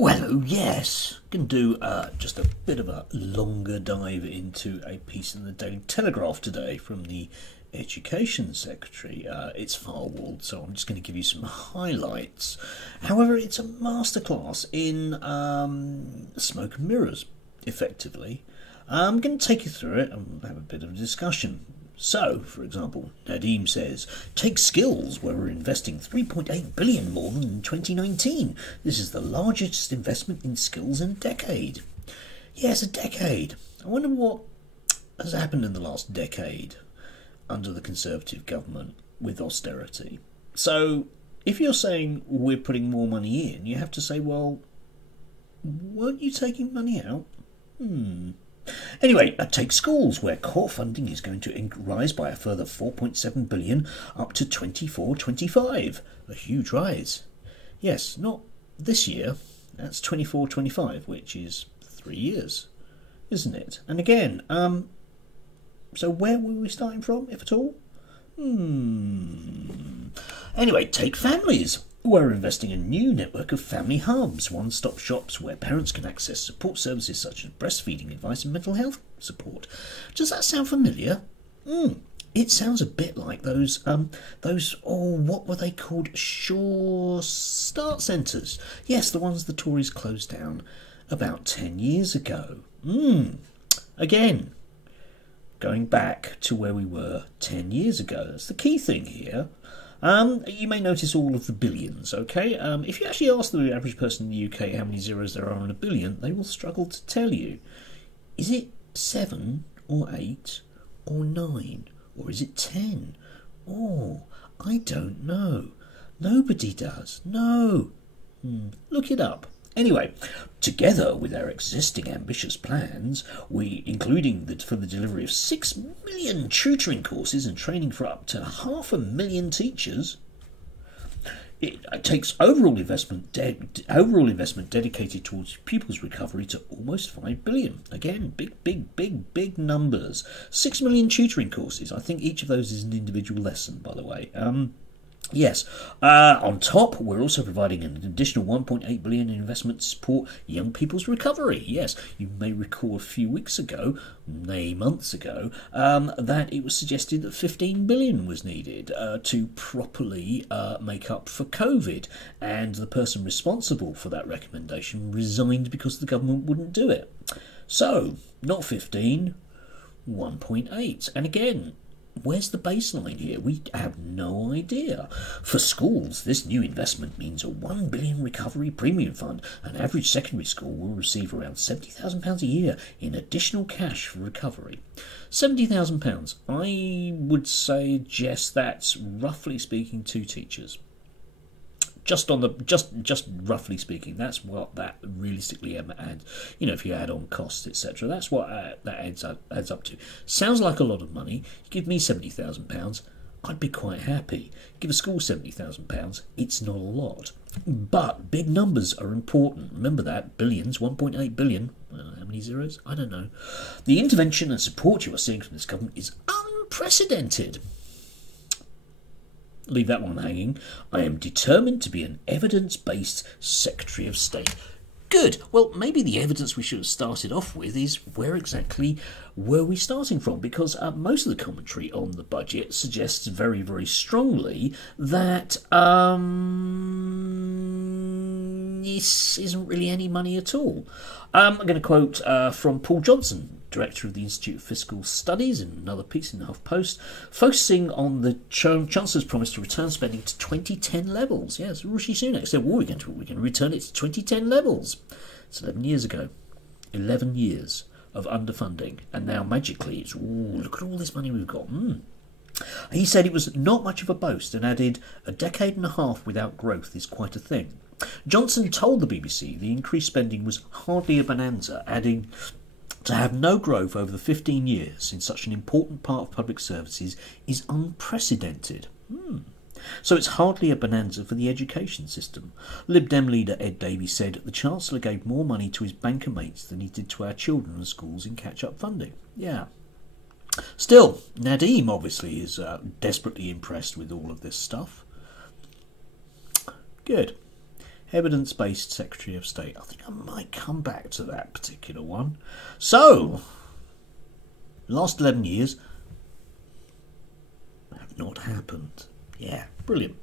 Well, oh yes, can do just a bit of a longer dive into a piece in the Daily Telegraph today from the Education Secretary. It's firewalled, so I'm just going to give you some highlights. However, it's a masterclass in smoke and mirrors, effectively. I'm going to take you through it and have a bit of a discussion. So, for example, Nadhim says, take skills where we're investing 3.8 billion more than in 2019. This is the largest investment in skills in a decade. Yes, a decade. I wonder what has happened in the last decade under the Conservative government with austerity. So, if you're saying we're putting more money in, you have to say, well, weren't you taking money out? Anyway, take schools where core funding is going to rise by a further 4.7 billion up to 24-25. A huge rise. Yes, not this year. That's 24-25, which is 3 years, isn't it? And again, so where were we starting from, if at all? Anyway, take families. We're investing in a new network of family hubs, one-stop shops where parents can access support services such as breastfeeding advice and mental health support. Does that sound familiar? It sounds a bit like those, what were they called? Sure Start Centres. Yes, the ones the Tories closed down about 10 years ago. Again, going back to where we were 10 years ago. That's the key thing here. You may notice all of the billions, okay? If you actually ask the average person in the UK how many zeros there are in a billion, they will struggle to tell you. Is it 7 or 8 or 9? Or is it 10? Oh, I don't know. Nobody does. No. Look it up. Anyway, together with our existing ambitious plans, including for the delivery of 6 million tutoring courses and training for up to 500,000 teachers, it takes overall investment dedicated towards pupils' recovery to almost 5 billion. Again, big numbers. 6 million tutoring courses. I think each of those is an individual lesson, by the way. Yes. On top, we're also providing an additional 1.8 billion in investment to support young people's recovery. Yes, you may recall a few weeks ago, months ago, that it was suggested that 15 billion was needed to properly make up for COVID, and the person responsible for that recommendation resigned because the government wouldn't do it. So, not 15, 1.8. And again, where's the baseline here? We have no idea. For schools, this new investment means a 1 billion recovery premium fund. An average secondary school will receive around £70,000 a year in additional cash for recovery. £70,000. I would suggest that's roughly speaking 2 teachers. Just roughly speaking, that's what that realistically adds. You know, if you add on costs, etc., that's what that adds up to. Sounds like a lot of money. Give me £70,000, I'd be quite happy. Give a school £70,000, it's not a lot. But big numbers are important. Remember that. Billions, 1.8 billion. How many zeros? I don't know. The intervention and support you are seeing from this government is unprecedented. Leave that one hanging. I am determined to be an evidence-based Secretary of State. Good. Well, maybe the evidence we should have started off with is where exactly were we starting from? Because most of the commentary on the budget suggests very, very strongly that this isn't really any money at all. I'm going to quote from Paul Johnson, Director of the Institute of Fiscal Studies, in another piece in the HuffPost, focusing on the Chancellor's promise to return spending to 2010 levels. Yes, Rishi Sunak said, well, we're going to return it to 2010 levels. It's 11 years ago. 11 years of underfunding. And now, magically, it's, look at all this money we've got. He said it was not much of a boast and added, a decade and a half without growth is quite a thing. Johnson told the BBC the increased spending was hardly a bonanza, adding, to have no growth over the 15 years in such an important part of public services is unprecedented. So it's hardly a bonanza for the education system. Lib Dem leader Ed Davey said the Chancellor gave more money to his banker mates than he did to our children and schools in catch-up funding. Yeah. Still, Nadhim obviously is desperately impressed with all of this stuff. Good. Evidence-based Secretary of State. I think I might come back to that particular one. So, last 11 years have not happened. Yeah, brilliant.